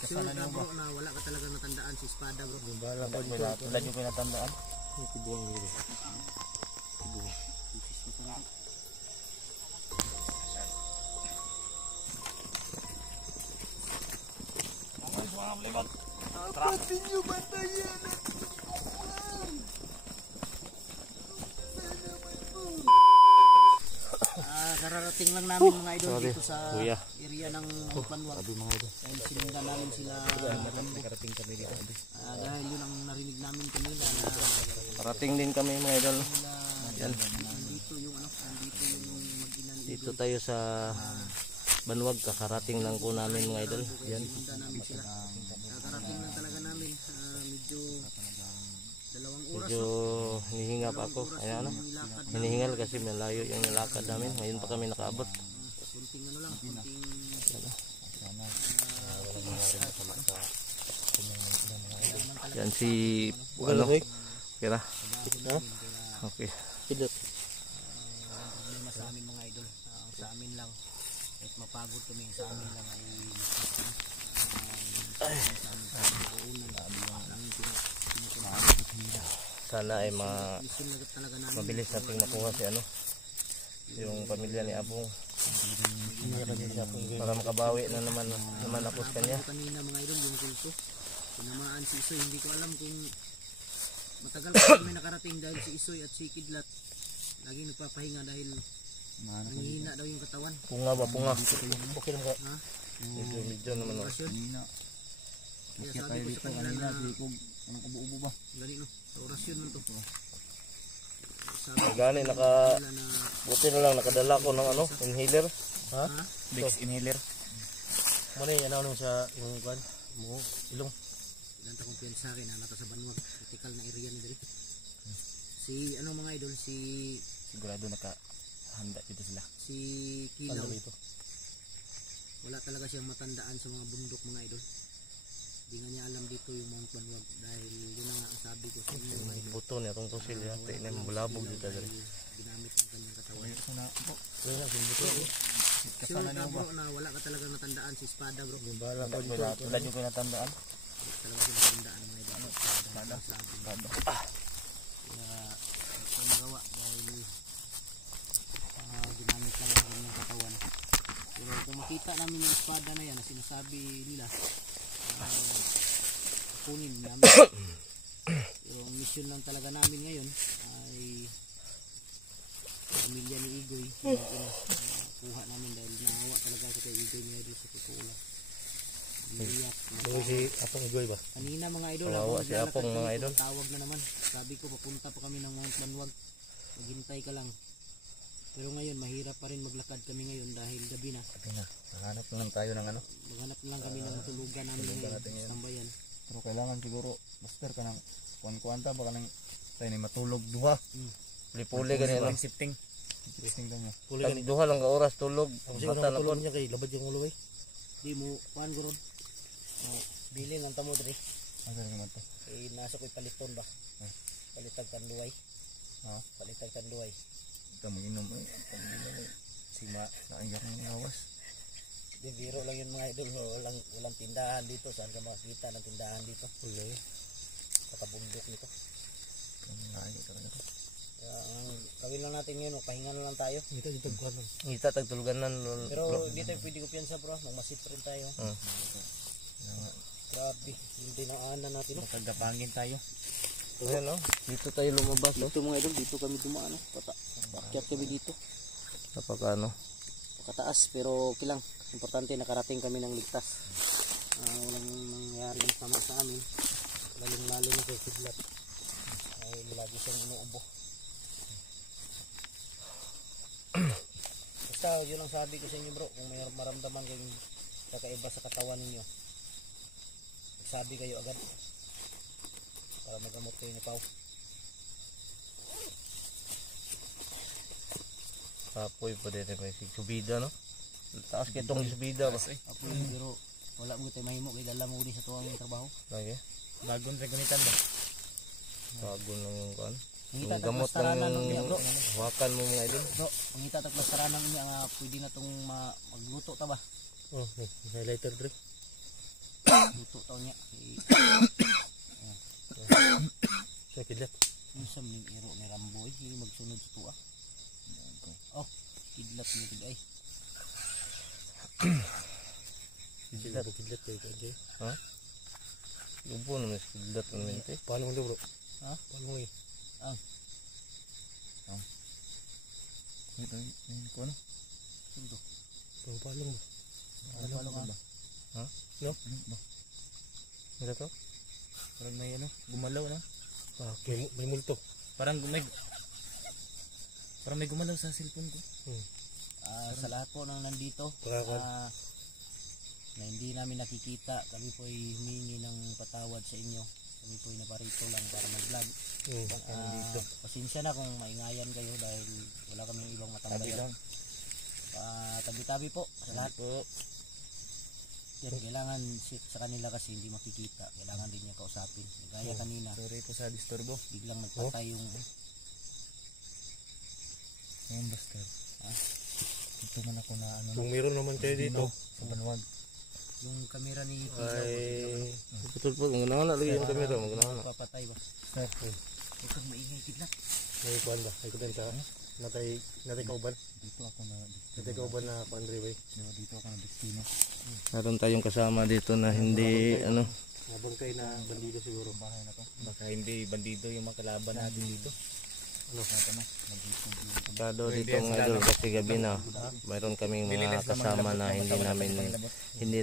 Kasana niyo bro na wala ka talaga natandaan si Espada bro. Wala niyo pinatandaan. Tibuang dito. Pati nyo bantayan at kararating lang namin mga idol dito sa area ng Panwag. Dahil sinundan namin sila karating kami dito. Dahil yun ang narinig namin kanina na karating din kami mga idol. Yan. Nandito yung mag-ina ni dito tayo sa Banwag, kakarating lang po namin mga idol. Yan. Sinundan namin sila. Kakarating lang talaga namin. Medyo 2 oras. Medyo hinihinga pa ako. Ayan ano. Hinihingal kasi malayo yung nilakad namin. Ngayon pa kami nakaabot. Kunting ano lang, kunting yan si ano? Kira. Okay. problema sa amin mga idol. Ang sa amin lang kahit mapagod kami, sa amin lang ay sana ay mabilis nating makuha si ano, yung pamilya ni Abong para makabawi na naman ako sa kanya. Kanina mga idol yung kulto tinamaan si Isoy, hindi ko alam kung matagal pa kami nakarating dahil si Isoy at si Kidlat lagi nagpapahinga dahil nanghihina daw yung katawan. Punga ba? Punga. Okay lang ka. Medyo naman ako. Kaya sabi ko sa kanila na anong ubo-ubo ba? Gani no, sa orasyon man to. Gani buti na lang nakadala ko ng ano, inhaler. Ha? Vicks inhaler. Muna yan ano sa yung kan mo ilong. Ilan ta kumpiyansa sa akin na nata sa Banwag, critical na area ni dali. Si ano mga idol, si sigurado nakahanda dito sila. Si Kilaw. Wala talaga siyang matandaan sa mga bundok mga idol. Di nga niya alam dito yung Mount Banwag dahil yun nga ang sabi ko sa inyo mga idol. Buto niya itong tusil yate na bulabog dito dali. Ginamit ang kanyang katawan. Wala yung buto. Kasana niyo bro na wala ka talaga natandaan si Espada bro. Wala yung pinatandaan. Talaga siya natandaan mga idol. Espada. Kaya ito magawa dahil ginamit lang ang kanyang katawan. Pero kung makita namin yung Espada na yan na sinasabi nila, kunin namin. Pero ang mission lang talaga namin ngayon ay pamilya ni Igoy. Kuha namin dahil naawa talaga ako kay Igoy niya doon sa totoo lang. Iyak. Si Apong Igoy ba? Kanina mga idol, si Apong mga idol. Tawag na naman. Sabi ko papunta pa kami ng Mount Banwag. Maghintay ka lang. Pero ngayon mahirap pa rin maglakad kami ngayon dahil gabi na. Maghanap na lang tayo ng ano. Maghanap na lang kami ng matulugan namin ngayon. Tambayan. Pero kailangan siguro master ka ng kuan-kuanta baka nang tayo na matulog duha. Puli-puli ganyan no. Shifting daw niya. Puli ganyan. Duha lang ka oras tulog. Basta na po niya kay labad yung ulo eh. Di mo kuan guro. Bili lang tamo diri. Asa naman to? Nasa ko'y paliton ba? Palitag tanduay. Palitag tanduay. Ito mag-inom eh. Sima na ayak ng lawas. Di biro lang yun mga idol. Walang tindahan dito. Saan ka makakita ng tindahan dito? Wala eh. Katabundok nito. Kaya ang gawin lang natin ngayon, pahinga na lang tayo. Ngita tagtuluganan. Pero di tayo pwede kumpiyansa bro. Magmasit rin tayo. Grabe. Yung dinaanan natin. Magkagapangin tayo. Ayan no? Dito tayo lumabas. Dito mga idol, dito kami dumaan. Paakyat kami dito. Napaka ano? Pakataas pero okay lang. Importante nakarating kami ng ligtas. Walang nangyari ng sama sa amin. Lalong-lalo na kay Kidlat. Ay lagi siyang inuubo. Basta yun ang sabi ko sa inyo bro. Kung may maramdaman kayong kakaiba sa katawan ninyo, sabi kayo agad para magamot kayo ni Pau. Apoy pa din may subida no? Taas kaya itong subida ba? Apoy pero wala mo tayo mahimo kay dala mo din sa tuwang yung trabaho. Lagi? Bagon regunitan ba? Bagon lang yung kan. Mangita gamot tagplastaranan ng niya bro. Hawakan mo mga idol. Bro, mangita tagplastaranan niya nga pwede na itong magluto ta ba? Oh, highlighter dre. Luto tao niya. Sa kidlat. Usam ning iro ni Ramboy, magsunod sa tuwa. Oh, kidlat ni tigay. Kidlat kayo kay. Ha? Lubo na mas kidlat ng mente. Paano mo bro? Ha? Paano mo Ito yun ko ano? Sundo. Palong ba? Palong ba? Ha? No? Ano ba? Ano to? Parang may ano, gumalaw na. Ah, may multo. Parang may gumalaw sa cellphone ko. Sa lahat po ng nandito, na hindi namin nakikita, kami po ay humingi ng patawad sa inyo. Kami po ay naparito lang para mag-vlog. Pasensya na kung maingayan kayo dahil wala kaming ibang matambayan. Tabi-tabi po sa lahat po. Yan, kailangan sa kanila kasi hindi makikita. Kailangan din niya kausapin. Gaya kanina. Sorry po sa disturbo. Biglang nagpatay yung... Ngayon basta. Ito man ako na ano. Kung meron naman kayo dito. Sa Banwag. Yung kamera ni Ay... Betul po. Maganahan na lagi yung kamera. Maganahan na. papatay ba? Ito maingay kidlat. May kuhan ba? May kuhan ka? Natay kauban? Dito ako na. Natay kauban na Andre Way. Dito ako na destino. Meron tayong kasama dito na hindi ano. Nabangkay na bandido siguro. Bahay na to. Baka hindi bandido yung mga kalaban natin dito. Ano? Kado dito mga idol kasi gabi na mayroon kaming mga kasama na hindi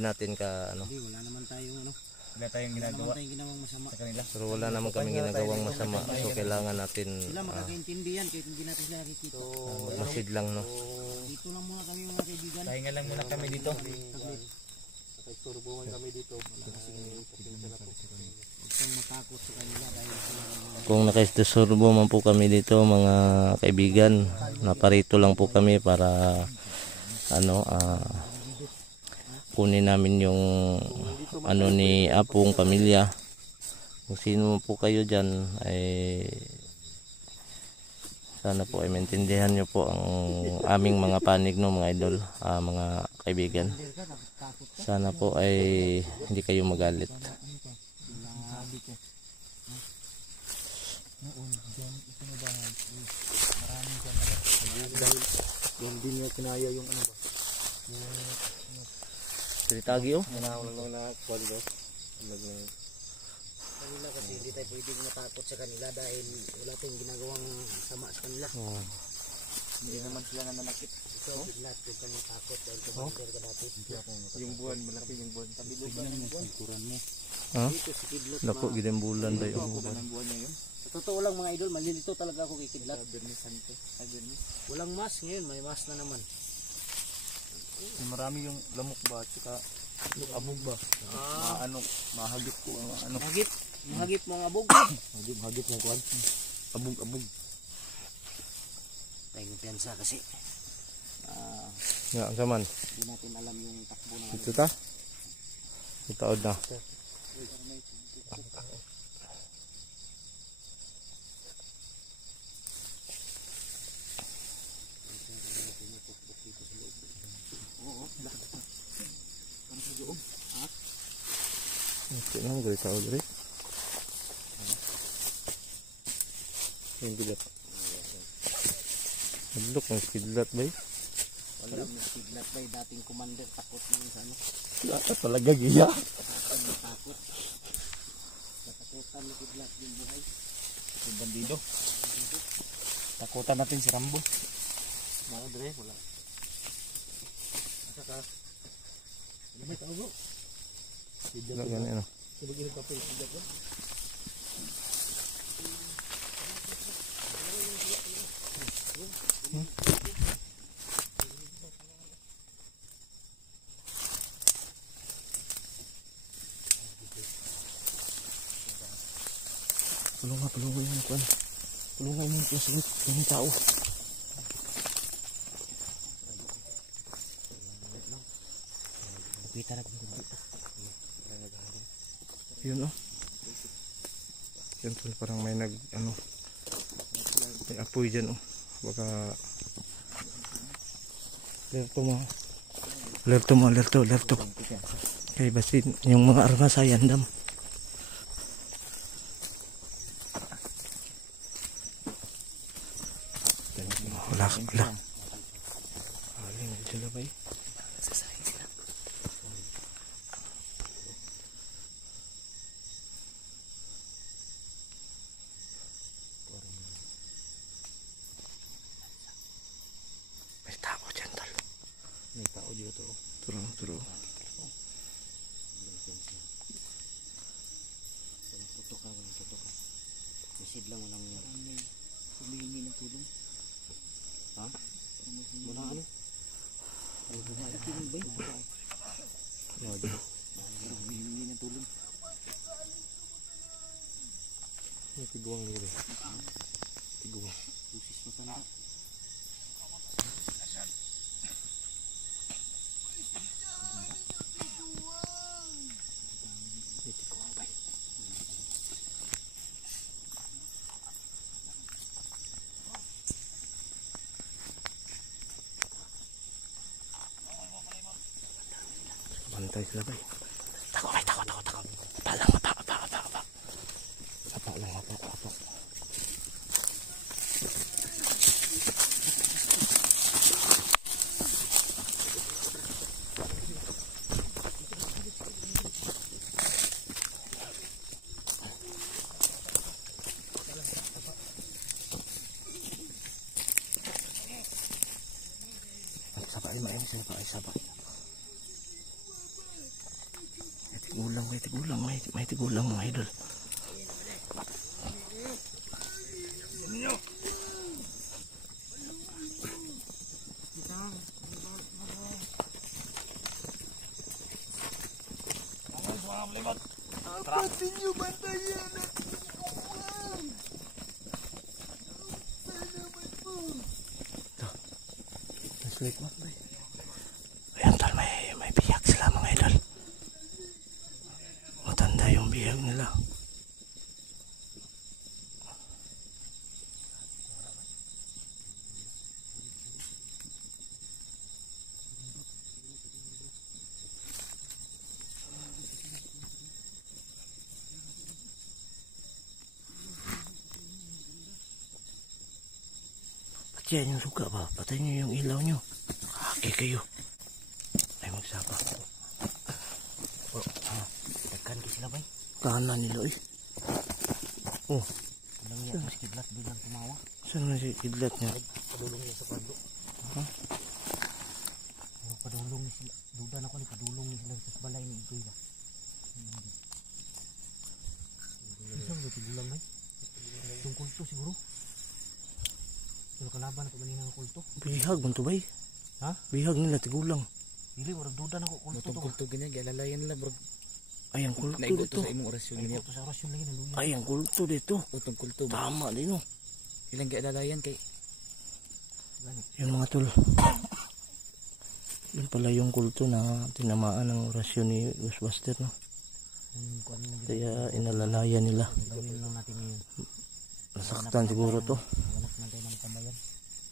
natin ka ano. Hindi, wala naman tayong ano. Wala tayong ginagawa Wala tayong ginawang masama. sa kanila. Pero wala naman kaming ginagawang masama. So kailangan natin Sila makakaintindi yan kahit hindi natin sila nakikita. masid lang no. Dito lang muna kami mga kaibigan. Pahinga lang muna kami dito. Nakaisturbungan kami dito. Huwag kang matakot sa kanila dahil sila Kung nakaistusurbo man po kami dito mga kaibigan, naparito lang po kami para ano kunin namin yung ano ni Apong pamilya. Kung sino po kayo dyan ay sana po ay maintindihan nyo po ang aming mga panig no mga idol, mga kaibigan. Sana po ay hindi kayo magalit. Yung hindi niya kinaya yung ano ba? Tritagi oh. Wala na kwaldo. kanila kasi hindi tayo pwedeng matakot sa kanila dahil wala tayong ginagawang sama sa kanila. Hindi naman sila nananakit. Ikaw kidlat, huwag kang matakot dahil commander ka dati. Yung buwan, malaki yung buwan. Tabilog ka ng buwan. Kuran mo. Ha? Dito si kidlat. Napo gideng bulan dayo. Buwan niya yun. Sa totoo lang mga idol, malilito talaga ako kay kidlat. Walang mask ngayon, may mask na naman. Marami yung lamok ba at saka abog ba? Ano, mahagip ko ang ano. Mahagip mo ang abog. Hagip ng kuwan. Abog. Tayong piyansa kasi. Nga, saman. Hindi natin alam yung takbo ng Ito ta? Itaod na. Ito na, magawin sa odre. Yung bilat. Hadlok ng skidlat ba eh? Wala mo kidlat ba dating commander takot naman sa ano. Lata talaga giya. Takot. Natakutan mo kidlat yung buhay. Yung bandido. Takutan natin si Rambo. Mga dre, wala. Asa ka? May tao bro. Wala gani ano. Silog-ilog pa po yung kidlat bro. Tulungan yan kuan. Tulungan mo yung sulit ng tao. Kita na kung Yun oh. Yun po parang may nag ano. May apoy dyan oh. Baka dito mo. Alerto mo, alerto. Okay, basta yung mga armas ay andam. Wala. Aling sila ba eh? May tao dyan, tol. May tao dito. Turun. Masid lang walang humihingi ng tulong. Ha? Wala ano? Humihingi ng tulong. Tiguang nila. Tiguang. Pusis matanda. Bantay sila ba eh? Tako. Apa lang. Sabay. May tigulang mga idol. Apatin nyo bantayan at Ayan tol, may biyak sila mga idol. Matanda yung bihag nila. Yan yung suka ba? Patay nyo yung ilaw nyo. Haki kayo. Ay magsapa. Dagkan ko sila ba? Kanan nila eh. Oh. Alam niya, mas kidlat bilang tumawa. Saan na si kidlat niya? Padulong niya sa padlo. Ha? Padulong ni sila. Duda na ko ni padulong ni sila sa balay ni Igoy ba? Isa mo tigulang na? Yung kulto siguro. Pero kalaban na ito ganina ng kulto. Bihag man to ba eh? Ha? Bihag nila tigulang. Dili, warag duda na ko kulto to. Kulto ganyan, gialalayan nila bro. Ay ang kulto Naigo dito. to sa imong orasyon niya. Kulto sa orasyon lagi naluya. Ay ang kulto dito. Utong kulto ba? Tama din oh. Ilang gialalayan kay Yung mga tol. Yun pala yung kulto na tinamaan ng orasyon ni Ghostbuster no. Kaya inalalayan nila. Gawin lang natin ngayon. Nasaktan siguro to. Ganap man tayo ng tambayan.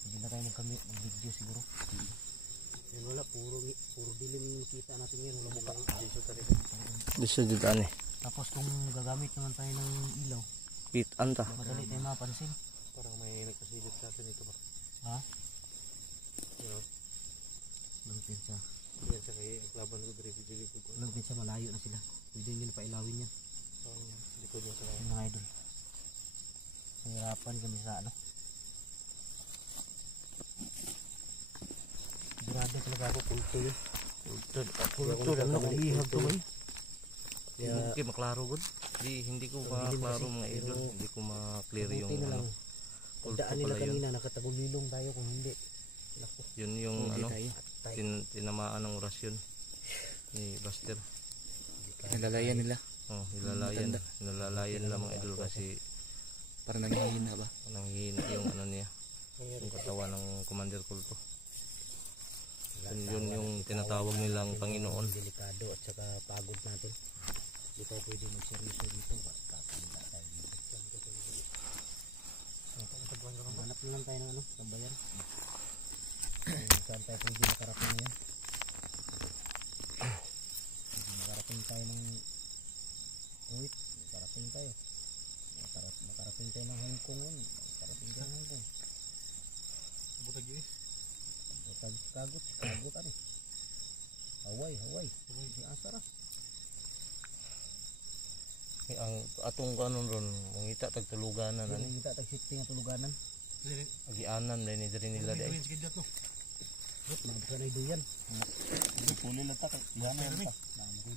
Hindi na tayo mag-video siguro. Yan wala, puro dilim kita natin yan. Wala mukha. Dito dito eh. Tapos kung gagamit naman tayo ng ilaw, Pitan ta. madali tayo mapansin. Parang may nagkasilip sa atin ito ba? Ha? Ano? Lagpin sa. Yan sa kay laban ko dire video ko. Lagpin sa malayo na sila. Pwede nyo na pailawin yan. Likod mo sa Yung mga idol. Mahirapan kami sa ano. Sigurado talaga ako kulto yun. Kulto lang na kumihag to eh. Hindi maklaro gud. Hindi ko maklaro mga idol. Hindi ko ma-clear yung Buti na lang. kulto Pagdaan nila pala yun. kanina, nakatagulilong tayo kung hindi. Naku. Yun yung ano, Atay. tinamaan ng orasyon ni Buster. nalalayan nila. Oh, nilalayan lang mga idol kasi Para nanghihina ba? nanghihina yung ano niya, yung katawan ng Commander Kulto. Yun yung tinatawag nilang Panginoon. Delikado at saka pagod natin. Hindi tayo pwede magseryoso dito. Kakanda tayo dito. Hanap na lang tayo ng ano, tambayan. Saan tayo pwede nakarating ngayon. tayo ng uwit. Makarating tayo. Makarating tayo ng Hong Kong ngayon. Makarating tayo ng Hong Kong. Butag yun. Kagot ano. Hawaii. Si Asara. Ang atong kanon ron, mangita tagtuluganan Ano ani. kita tag-shifting ang tuluganan. Agianan din diri nila di. Green skidlat no. Magka na iduyan. Puli lang ta kay yan pa.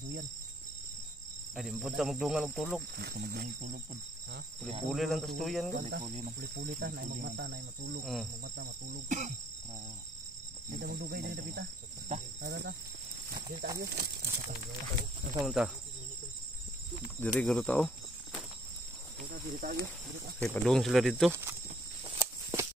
Iduyan. Ay di mo ta magdungan og tulog. Kumagdung tulog pud. Puli lang tas tuyan ka. Puli ta na magmata na matulog. Magmata matulog. Dito magdugay din dapita. Ta. Dito tayo. Asa man ta? Diri garo tao. Dito tayo. Kay padung sila dito.